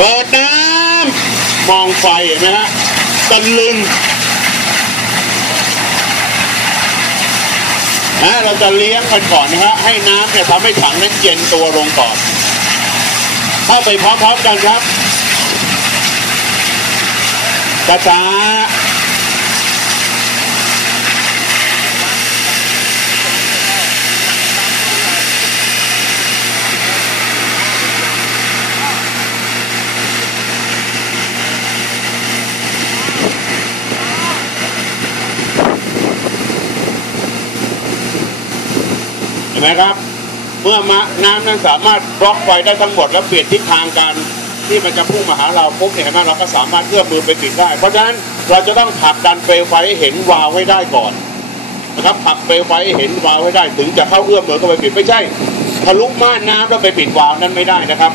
เปิดน้ำมองไฟเห็นไหมฮะตะลึงนะเราจะเลี้ยงมันก่อนนะฮะให้น้ำเนี่ยทำให้ถังนั้นเย็นตัวลงก่อนเข้าไปพร้อมๆกันครับช้าๆ ห็นไหมครับ เมื่อมาน้ำนั้นสามารถบล็อกไฟได้ทั้งหมด แล้วเปลี่ยนทิศทางการที่มันจะพุ่งมาหาเราปุ๊บเนี่ยเห็นไหมเราก็สามารถเอื้อมมือไปปิดได้ เพราะฉะนั้นเราจะต้องผลักดันเปลวไฟให้เห็นวาลไวให้ได้ก่อนนะครับผลักเปลวไฟให้เห็นวาลไวให้ได้ถึงจะเข้าเอื้อมมือเข้าไปปิดไม่ใช่ทะลุม่านน้ำแล้วไปปิดวาล์วนั้นไม่ได้นะครับ